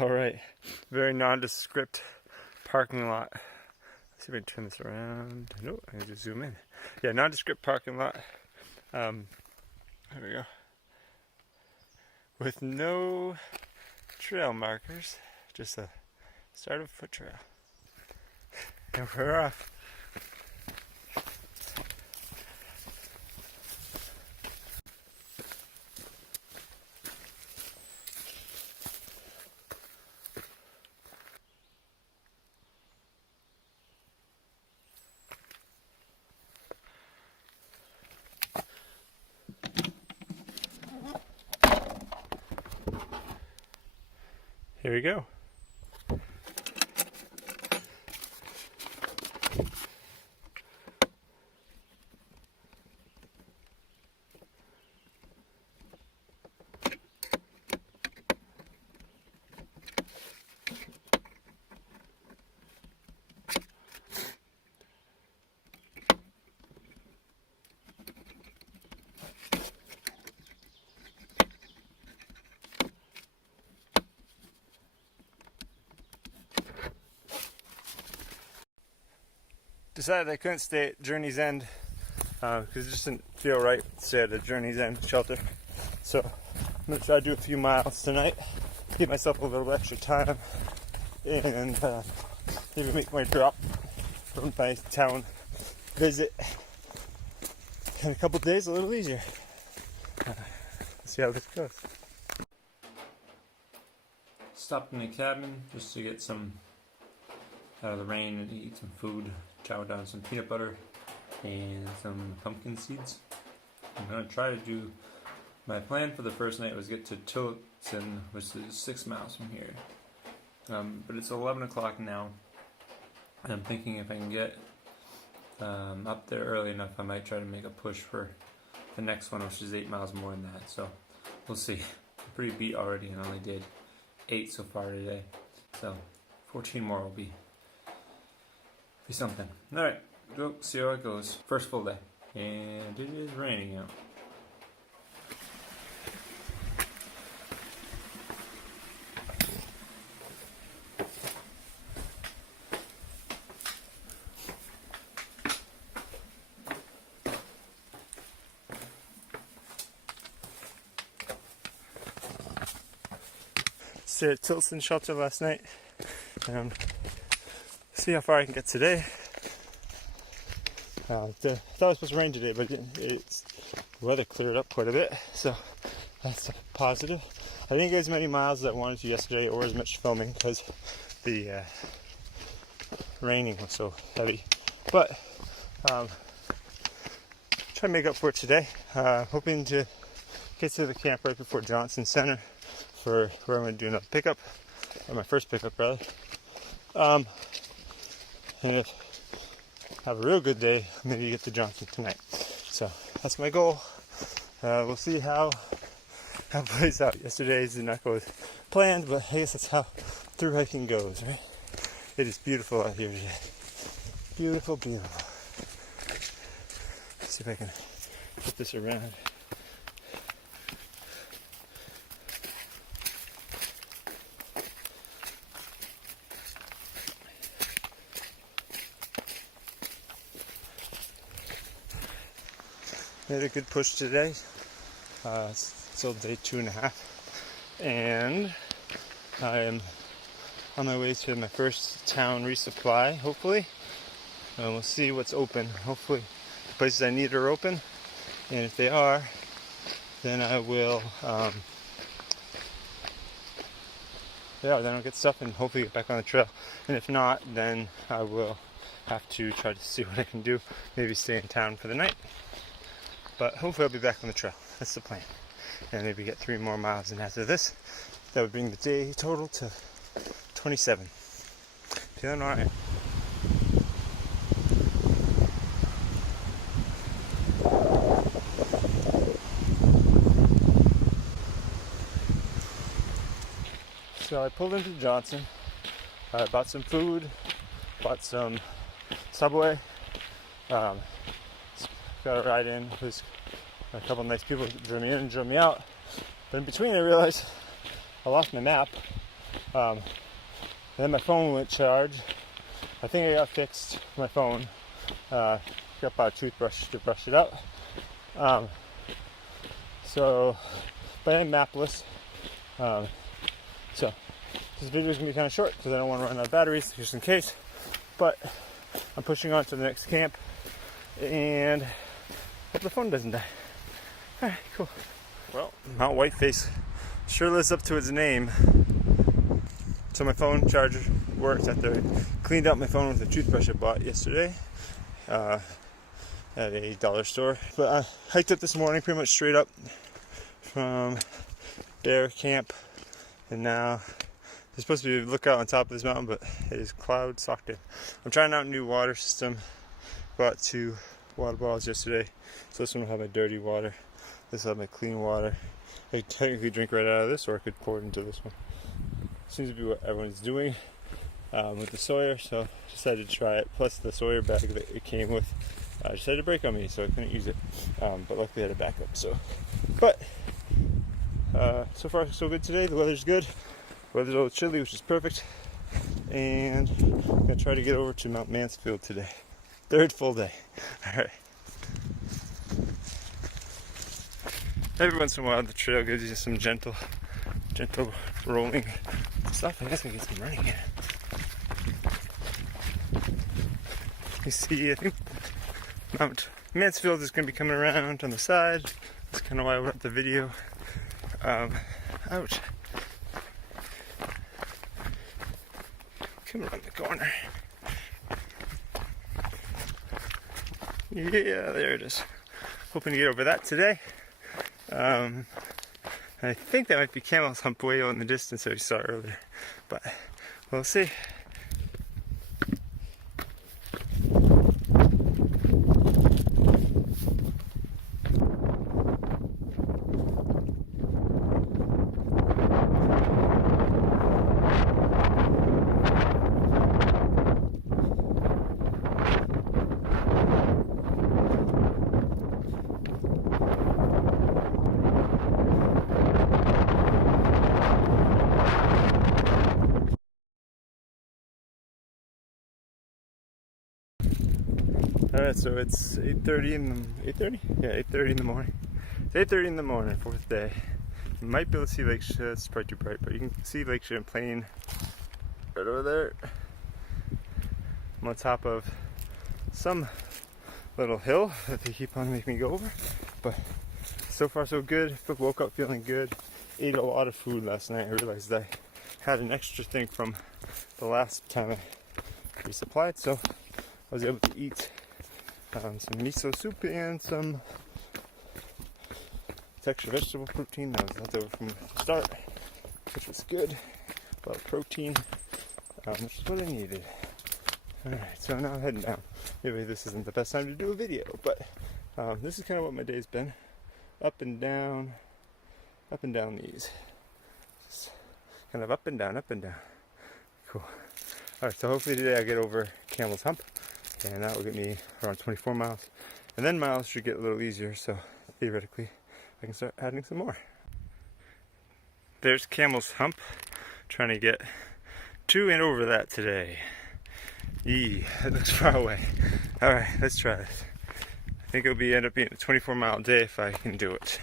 Alright, very nondescript parking lot. Let's see if I can turn this around. No, I can just zoom in. Yeah, nondescript parking lot. There we go. With no trail markers, just a start of a foot trail. And we're off. Here we go. Decided I couldn't stay at Journey's End because it just didn't feel right to stay at the Journey's End shelter. So I'm going to try to do a few miles tonight, give myself a little extra time, and maybe make my drop from my town visit in a couple days a little easier. Let's see how this goes. Stopped in a cabin just to get some out of the rain and eat some food. Chow down some peanut butter and some pumpkin seeds. I'm going to try to do, my plan for the first night was get to Tillotson, which is 6 miles from here. But it's 11 o'clock now, and I'm thinking if I can get up there early enough, I might try to make a push for the next one, which is 8 miles more than that. So we'll see. I'm pretty beat already and only did 8 so far today. So 14 more will be something. Alright, go see how it goes. First full day. And it is raining out. Stayed at Tillotson shelter last night. See how far I can get today. I thought it was supposed to rain today, but the weather cleared up quite a bit, so that's a positive. I didn't get as many miles as I wanted to yesterday, or as much filming because the raining was so heavy. But try to make up for it today. Hoping to get to the camp right before Johnson Center for where I'm going to do another pickup, or my first pickup rather. And if I have a real good day, maybe get to Johnson tonight. So that's my goal. We'll see how it plays out. Yesterday's did not go as planned, but I guess that's how through hiking goes, right? It is beautiful out here today. Beautiful, beautiful. Let's see if I can put this around. Made a good push today. It's still day 2.5, and I am on my way to my first town resupply, hopefully. We'll see what's open. Hopefully the places I need are open, and if they are, then I will then I'll get stuff and hopefully get back on the trail. And if not, then I will have to try to see what I can do. Maybe stay in town for the night. But hopefully I'll be back on the trail. That's the plan. And maybe get 3 more miles. And after this, that would bring the day total to 27. Feeling alright. So I pulled into Johnson. I bought some food. Bought some Subway. Got a ride in. There's a couple of nice people that drew me in and drew me out. But in between, I realized I lost my map. And then my phone went charge. I think I got fixed my phone. Got a toothbrush to brush it out. But I'm mapless. So this video is gonna be kind of short because I don't want to run out of batteries just in case. But I'm pushing on to the next camp and hope the phone doesn't die. Alright, cool. Well, Mount Whiteface sure lives up to its name. So my phone charger works after I cleaned out my phone with a toothbrush I bought yesterday at a dollar store. But I hiked up this morning pretty much straight up from Bear Camp, and now there's supposed to be a lookout on top of this mountain, but it is cloud socked in. I'm trying out a new water system. Bought 2 water bottles yesterday, so this one will have my dirty water, this will have my clean water. I could technically drink right out of this, or I could pour it into this one. Seems to be what everyone's doing with the Sawyer, so I decided to try it. Plus the Sawyer bag that it came with decided to break on me, so I couldn't use it. But luckily I had a backup. So far so good today. The weather's good. The weather's a little chilly, which is perfect. And I'm gonna try to get over to Mount Mansfield today. 3rd full day. All right. Every once in a while, the trail gives you some gentle rolling stuff. I guess I get some running in. You see, I think Mount Mansfield is going to be coming around on the side. That's kind of why I went up the video. Ouch. Come around the corner. Yeah, there it is. Hoping to get over that today. I think that might be Camel's Hump way out in the distance that we saw earlier, but we'll see. Alright, so it's 8:30 in the 8:30 in the morning. It's 8:30 in the morning, 4th day. You might be able to see Lake it's probably too bright, but you can see Lake Champlain right over there. I'm on top of some little hill that they keep on making me go over, but so far so good. Woke up feeling good. Ate a lot of food last night. I realized I had an extra thing from the last time I resupplied, so I was able to eat some miso soup and some extra vegetable protein that was left over from the start, which was good. A lot of protein, which is what I needed. Alright, so now I'm heading down. Maybe this isn't the best time to do a video, but this is kind of what my day's been. Up and down these. Just kind of up and down. Cool. Alright, so hopefully today I get over Camel's Hump, and that will get me around 24 miles. And then miles should get a little easier, so theoretically I can start adding some more. There's Camel's Hump, trying to get to and over that today. Yee, that looks far away. Alright, let's try this. I think it'll end up being a 24-mile day if I can do it.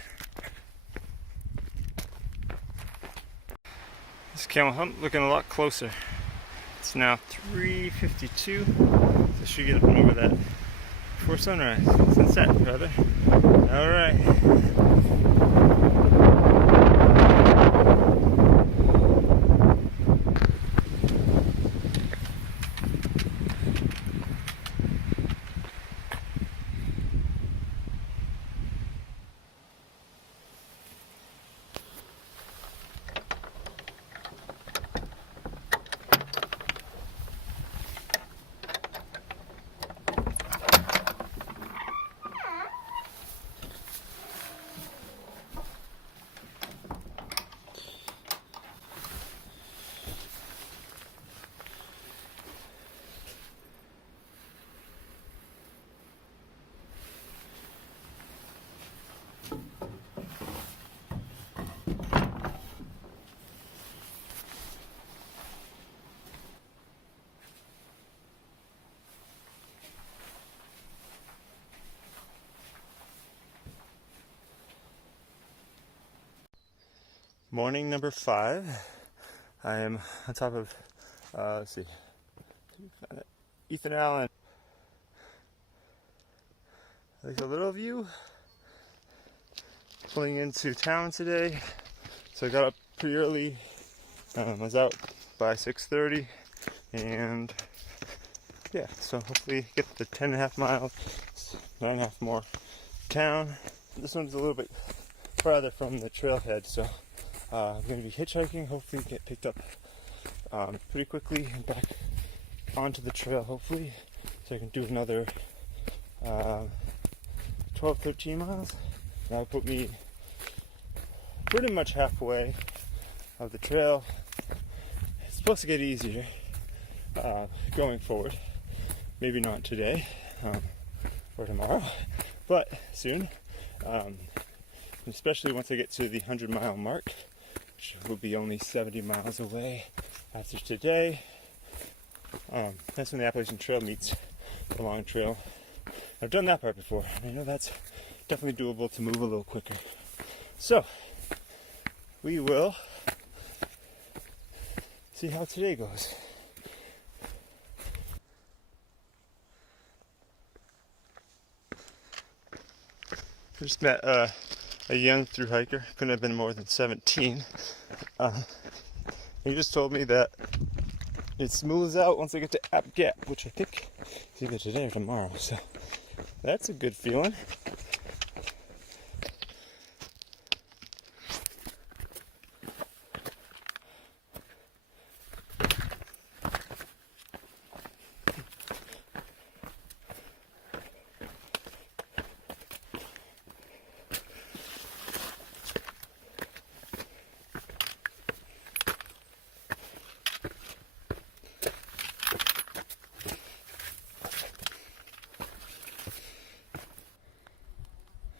This Camel Hump looking a lot closer. It's now 3:52, so I should get up and over that before sunset rather. Alright. Morning number 5. I am on top of, let's see, Ethan Allen. Like a little view. Pulling into town today. So I got up pretty early. I was out by 6:30, and yeah, so hopefully get the 10.5 miles, 9.5 more town. This one's a little bit farther from the trailhead, so I'm going to be hitchhiking, hopefully get picked up pretty quickly and back onto the trail, hopefully, so I can do another 12-13 miles. That'll put me pretty much halfway of the trail. It's supposed to get easier going forward. Maybe not today or tomorrow, but soon. Especially once I get to the 100-mile mark, which will be only 70 miles away after today. That's when the Appalachian Trail meets the long trail. I've done that part before, and I know that's definitely doable to move a little quicker. So, we will see how today goes. I just met a young thru hiker, couldn't have been more than 17. He just told me that it smooths out once I get to App Gap, which I think is either today or tomorrow, so that's a good feeling.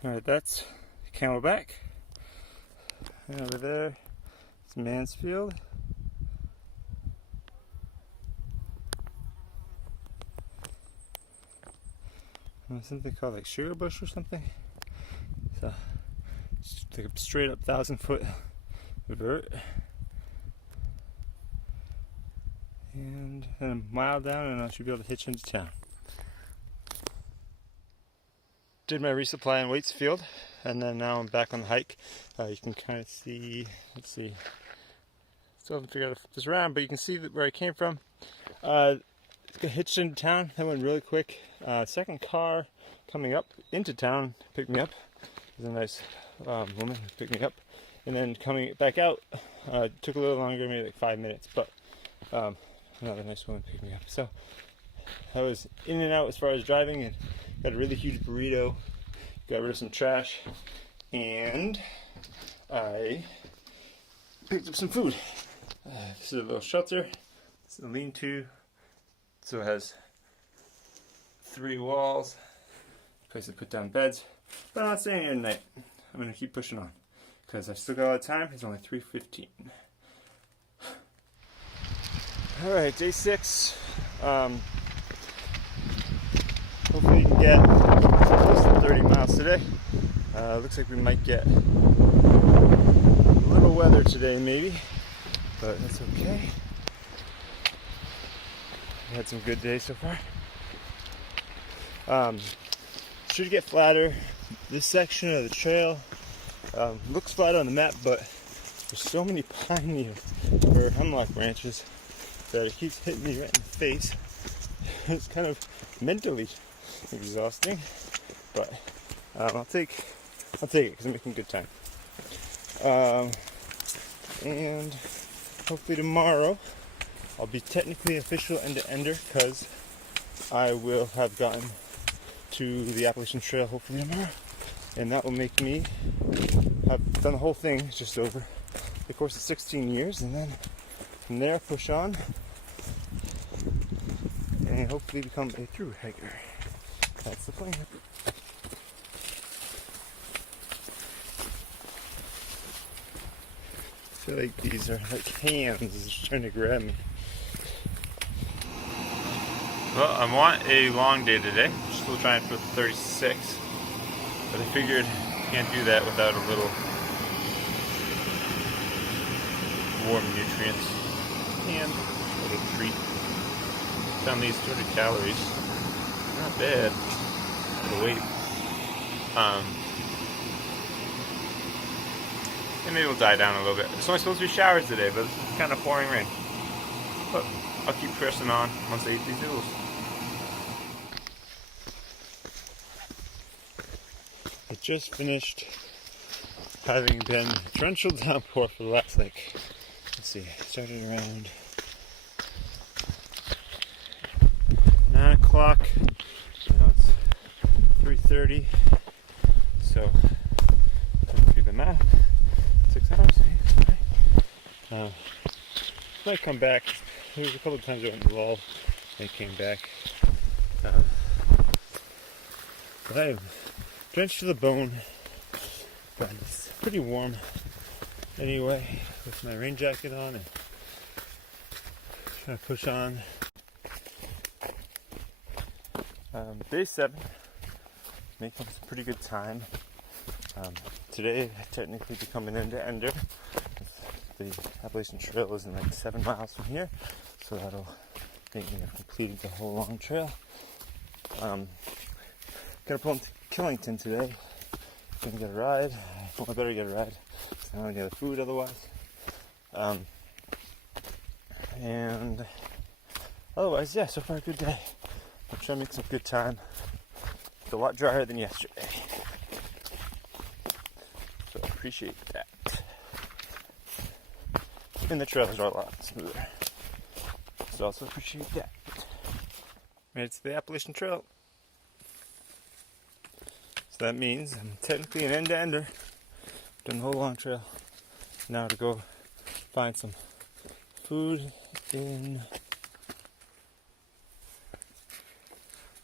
Alright, that's Camelback. And over there, it's Mansfield. And something called like Sugar Bush or something. So, it's like a straight up 1,000-foot vert. And then a mile down, and I should be able to hitch into town. Did my resupply in Waitsfield, and then now I'm back on the hike. You can kind of see, let's see, still haven't figured out to flip this around, but you can see where I came from. Got hitched into town, that went really quick. Second car coming up into town picked me up. It was a nice woman who picked me up. And then coming back out, took a little longer, maybe like 5 minutes, but another nice woman picked me up. So I was in and out as far as driving, and got a really huge burrito, got rid of some trash, and I picked up some food. This is a little shelter. It's a lean-to, so it has 3 walls, place to put down beds, but I'm not staying here tonight. I'm going to keep pushing on, because I've still got a lot of time. It's only 3:15. Alright, day 6. Hopefully we can get close to 30 miles today. Looks like we might get a little weather today maybe, but that's okay. We had some good days so far. Should get flatter. This section of the trail looks flat on the map, but there's so many pine or hemlock branches that it keeps hitting me right in the face. It's kind of mentally exhausting, but I'll take it because I'm making good time. And hopefully tomorrow I'll be technically official end-to-ender, because I will have gotten to the Appalachian Trail hopefully tomorrow, and that will make me have done the whole thing just over the course of 16 years, and then from there push on and hopefully become a thru hiker. That's the plan. I feel like these are like hands just trying to grab me. Well, I want a long day today. Still trying for 36, but I figured I can't do that without a little warm nutrients and a little treat. Found these 200 calories. Not bad for the weight. And maybe it'll die down a little bit. It's only supposed to be showers today, but it's kind of pouring rain. But I'll keep pressing on once I eat these noodles. I just finished having been torrential downpour for the last, like, let's see, it started around 9 o'clock. Now it's 3:30. So, don't do the math. 6 hours. Might come back. There was a couple of times I went in the wall and came back. But I am drenched to the bone. But it's pretty warm anyway with my rain jacket on and trying to push on. Day 7. Making some pretty good time. Today I technically become an end-to-ender. The Appalachian Trail is in like 7 miles from here, so that'll make me have completed the whole long trail. Gonna pull into Killington today. Gonna get a ride. Well, I better get a ride. I don't have any other food otherwise. And otherwise, yeah, so far a good day. I'm trying to make some good time. It's a lot drier than yesterday. So I appreciate that. And the trails are a lot smoother. So I also appreciate that. Made it to the Appalachian Trail. So that means I'm technically an end-to-ender. Done the whole long trail. Now to go find some food in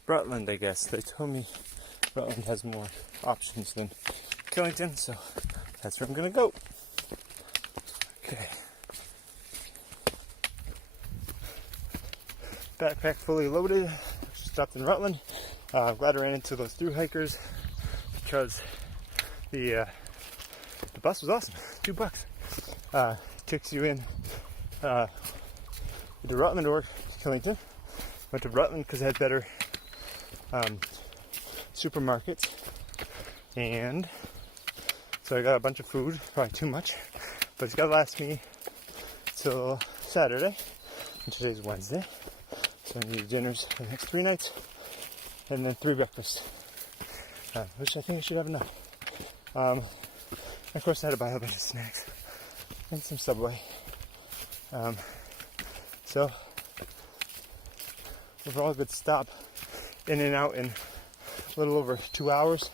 Rutland, I guess. They told me Rutland has more options than Killington, so that's where I'm gonna go. Okay. Backpack fully loaded. Stopped in Rutland. Glad I ran into those through hikers because the bus was awesome. $2. Takes you in to Rutland or Killington. Went to Rutland because it had better supermarkets, and so I got a bunch of food, probably too much, but it's got to last me till Saturday, and today's Wednesday, so I need dinners for the next 3 nights, and then 3 breakfasts, which I think I should have enough. Of course I had to buy a bunch of snacks, and some Subway, so overall a good stop, in and out in a little over 2 hours.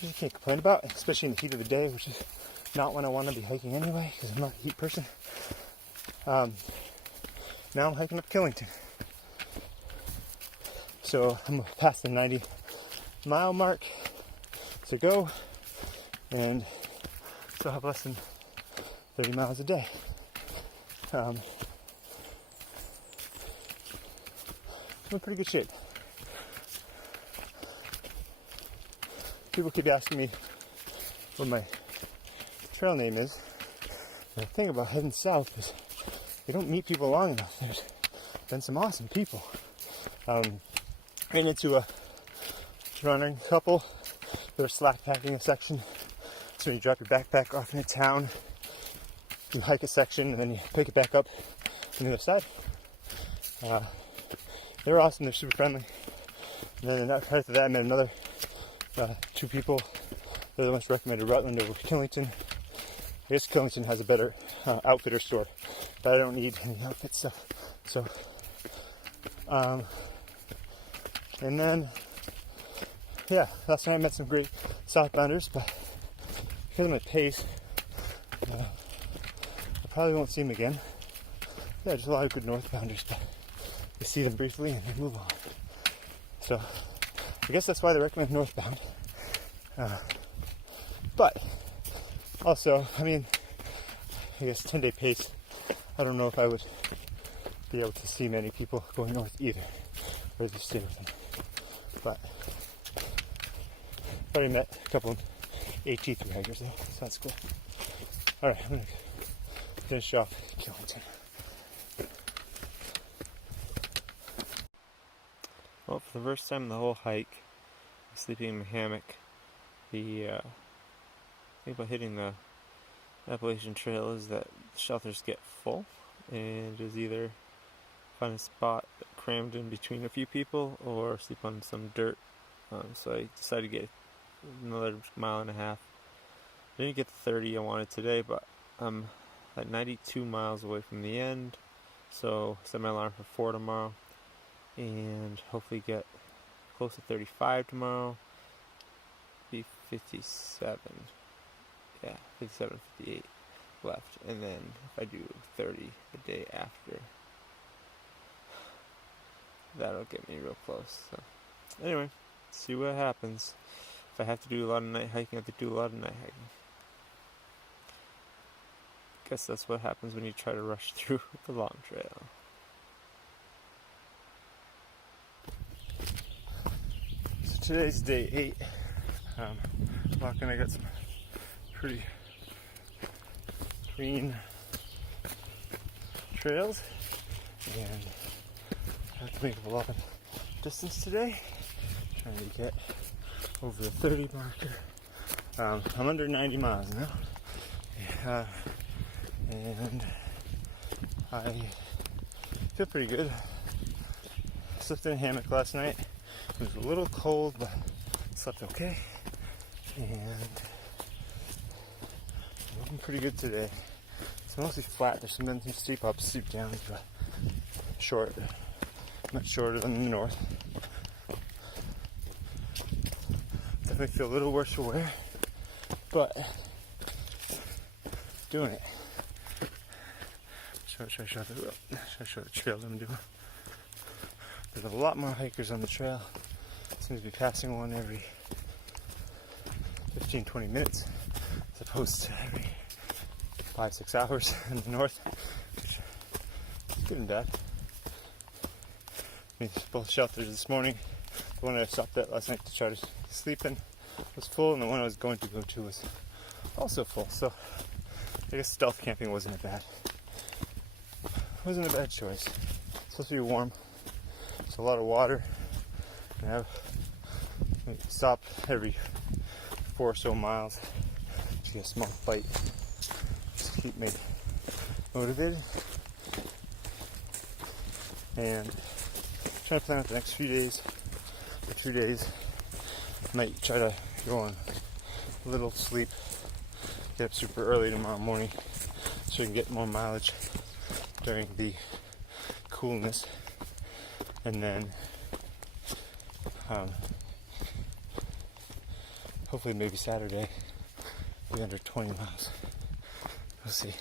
You can't complain about, especially in the heat of the day, which is not when I want to be hiking anyway, because I'm not a heat person. Now I'm hiking up Killington. So I'm past the 90-mile mark to go, and still have less than 30 miles a day. I'm in pretty good shape. People keep asking me what my trail name is. And the thing about heading south is you don't meet people long enough. There's been some awesome people. Ran into a running couple that are slack packing a section. So you drop your backpack off in a town, you hike a section, and then you pick it back up on the other side. They're awesome. They're super friendly. And then right after that, I met another 2 people. They're the ones recommended Rutland over Killington. I guess Killington has a better outfitter store, but I don't need any outfit stuff. So, and then, yeah, last night I met some great southbounders, but because of my pace, I probably won't see them again. Yeah, just a lot of good northbounders, but you see them briefly and they move on. So, I guess that's why they recommend northbound. But also, I mean, I guess 10-day pace, I don't know if I would be able to see many people going north either, or just stay with them. But I already met a couple of AT thru-hikers though, so that's cool. Alright, I'm gonna finish off Tillotson. Well, for the first time in the whole hike, I'm sleeping in my hammock. The thing about hitting the Appalachian Trail is that shelters get full, and is either find a spot crammed in between a few people or sleep on some dirt. So I decided to get another mile and a half. I didn't get the 30 I wanted today, but I'm at 92 miles away from the end, so set my alarm for 4 tomorrow, and hopefully get close to 35 tomorrow. Be 57, yeah, 57, 58 left, and then if I do 30 the day after, that'll get me real close. So anyway, see what happens. If I have to do a lot of night hiking, I have to do a lot of night hiking. Guess that's what happens when you try to rush through the long trail. So today's day 8. Walking, I got some pretty green trails, and I have to make a lot of distance today, trying to get over the 30 marker. I'm under 90 miles now, and I feel pretty good. Slept in a hammock last night. It was a little cold, but slept okay, and I'm looking pretty good today. It's mostly flat. There's been some steep ups, steep downs, but short, much shorter than the north. Definitely feel a little worse for wear, but doing it. Should I show the trail that I'm doing? There's a lot more hikers on the trail. Seems to be passing one every 15-20 minutes as opposed to every 5-6 hours in the north, which is good and bad. I mean, both shelters this morning, the one I stopped at last night to try to sleep in was full, and the one I was going to go to was also full. So I guess stealth camping wasn't a bad choice. It's supposed to be warm. It's a lot of water. And I stop every 4 or so miles to get a small bite. Just to keep me motivated. And trying to plan out the next few days. For 2 days, might try to go on a little sleep. Get up super early tomorrow morning so I can get more mileage during the coolness, and then hopefully maybe Saturday be under 20 miles. We'll see.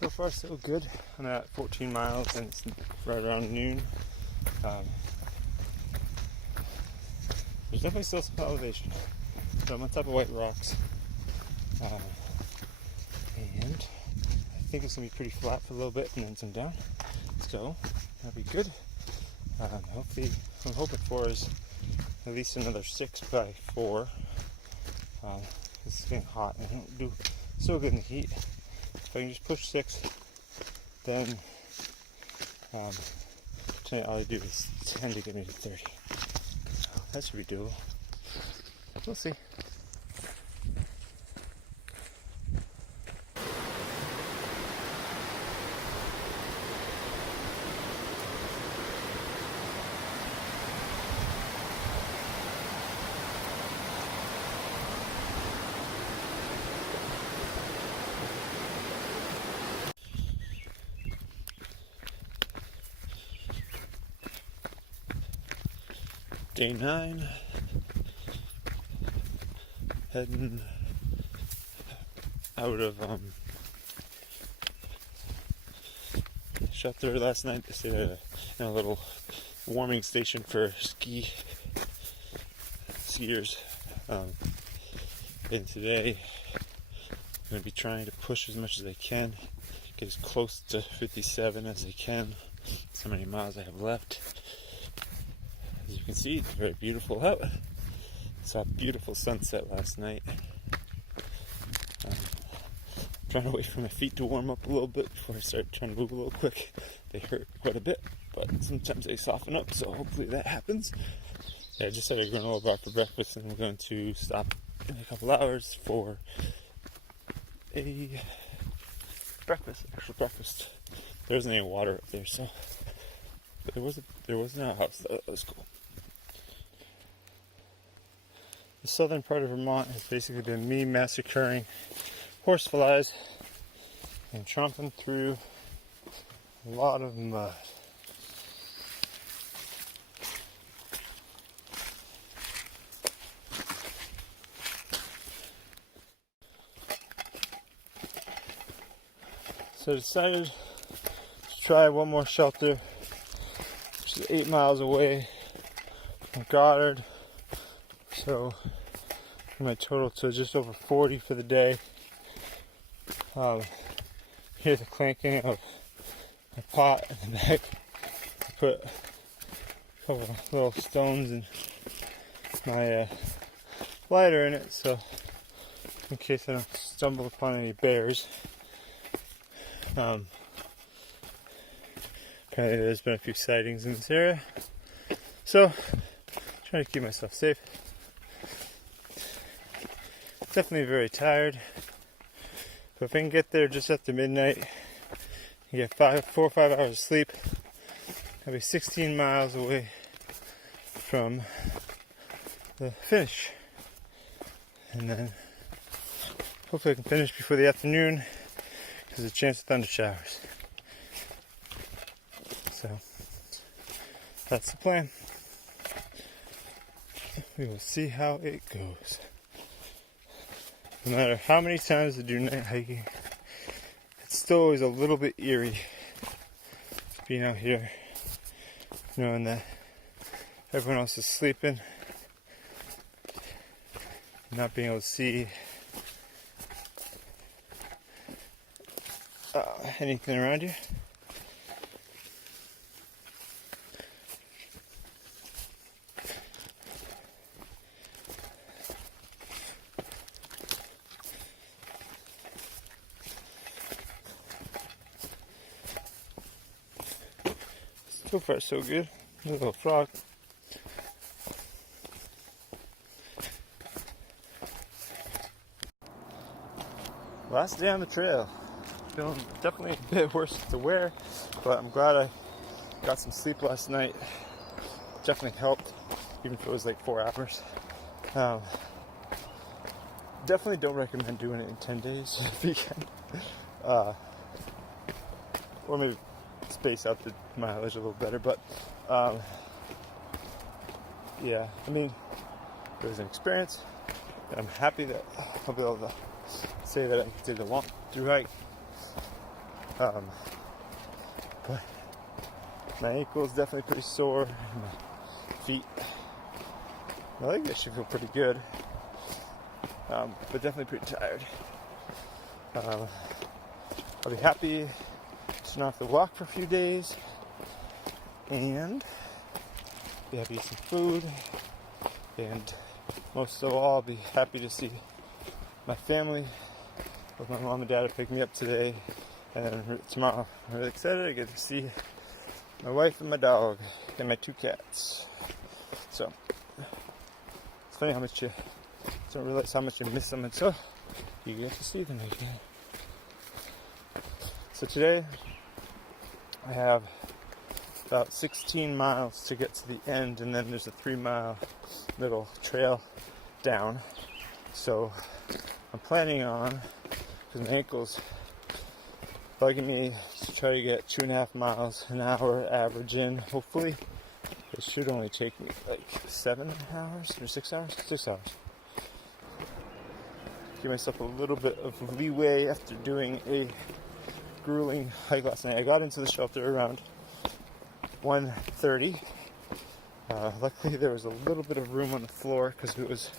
So far so good. I'm at 14 miles and it's right around noon. There's definitely still some elevation. So I'm on top of white rocks. And I think it's going to be pretty flat for a little bit and then some down. So that'll be good. Hopefully, what I'm hoping for is at least another 6 by 4. It's getting hot and I don't do so good in the heat. If I can just push 6, then tonight all I do is 10 to get me to 30. So that should be doable. We'll see. Day 9, heading out of shelter last night. They stayed at a little warming station for skiers, and today I'm going to be trying to push as much as I can, get as close to 57 as I can. So many miles I have left. As you can see, it's very beautiful out. Saw a beautiful sunset last night. trying to wait for my feet to warm up a little bit before I start trying to move a little quick. They hurt quite a bit, but sometimes they soften up, so hopefully that happens. Yeah, I just had a granola bar for breakfast, and I'm going to stop in a couple hours for a actual breakfast. There wasn't any water up there, so but there was no house. That was cool. The southern part of Vermont has basically been me massacring horseflies and tromping through a lot of mud. So I decided to try one more shelter, which is 8 miles away from Goddard. So my total to just over 40 for the day. Here's the clanking of my pot in the back. I put a couple little stones and my lighter in it, so in case I don't stumble upon any bears. Apparently there's been a few sightings in this area, so trying to keep myself safe. Definitely very tired, but if I can get there just after midnight and get 4 or 5 hours of sleep, I'll be 16 miles away from the finish, and then hopefully I can finish before the afternoon. There's a chance of thunder showers. So that's the plan. We will see how it goes. No matter how many times I do night hiking, it's still always a little bit eerie being out here, knowing that everyone else is sleeping, not being able to see anything around you. So far so good. A little frog. Last day on the trail. Feeling definitely a bit worse to wear, but I'm glad I got some sleep last night. Definitely helped, even if it was like 4 hours. Definitely don't recommend doing it in 10 days if you can. Or maybe space out the mileage a little better, but yeah, I mean, it was an experience, and I'm happy that I'll be able to say that I did a long through hike. But my ankle is definitely pretty sore, and my feet, my leg actually feel pretty good, but definitely pretty tired. I'll be happy to not have to walk for a few days, and be happy to eat some food, and most of all, I'll be happy to see my family. Both my mom and dad will pick me up today, and tomorrow I'm really excited. I get to see my wife and my dog and my 2 cats. So it's funny how much you don't realize how much you miss them until you get to see them again. So today I have about 16 miles to get to the end, and then there's a 3-mile little trail down. So I'm planning on, because my ankle's bugging me, to try to get 2.5 miles an hour average in. Hopefully it should only take me like 7 hours or 6 hours. 6 hours. Give myself a little bit of leeway after doing a grueling hike last night. I got into the shelter around 1:30. Luckily there was a little bit of room on the floor because it was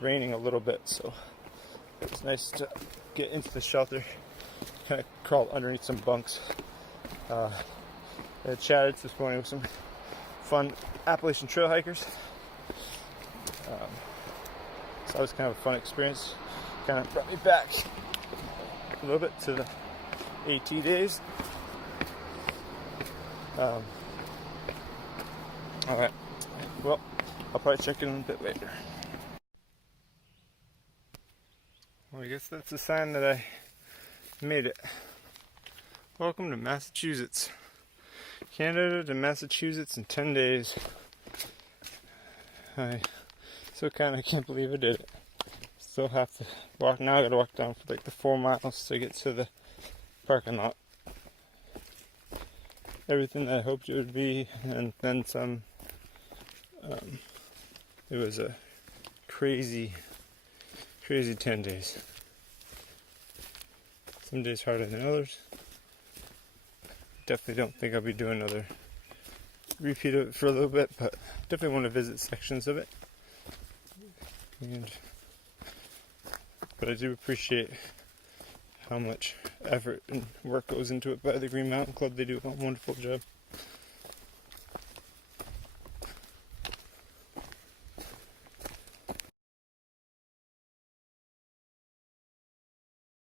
raining a little bit, so it was nice to get into the shelter. Kind of crawled underneath some bunks. I chatted this morning with some fun Appalachian Trail hikers. So that was kind of a fun experience. Kind of brought me back a little bit to the AT days. Alright, well, I'll probably check in a bit later. Well, I guess that's a sign that I made it. Welcome to Massachusetts. Canada to Massachusetts in 10 days. I still kind of can't believe I did it. Still have to walk, now I gotta walk down for like the 4 miles to get to the parking lot. Everything that I hoped it would be, and then some. It was a crazy 10 days. Some days harder than others. Definitely don't think I'll be doing another repeat of it for a little bit, but definitely want to visit sections of it. But I do appreciate how much effort and work goes into it by the Green Mountain Club. They do a wonderful job.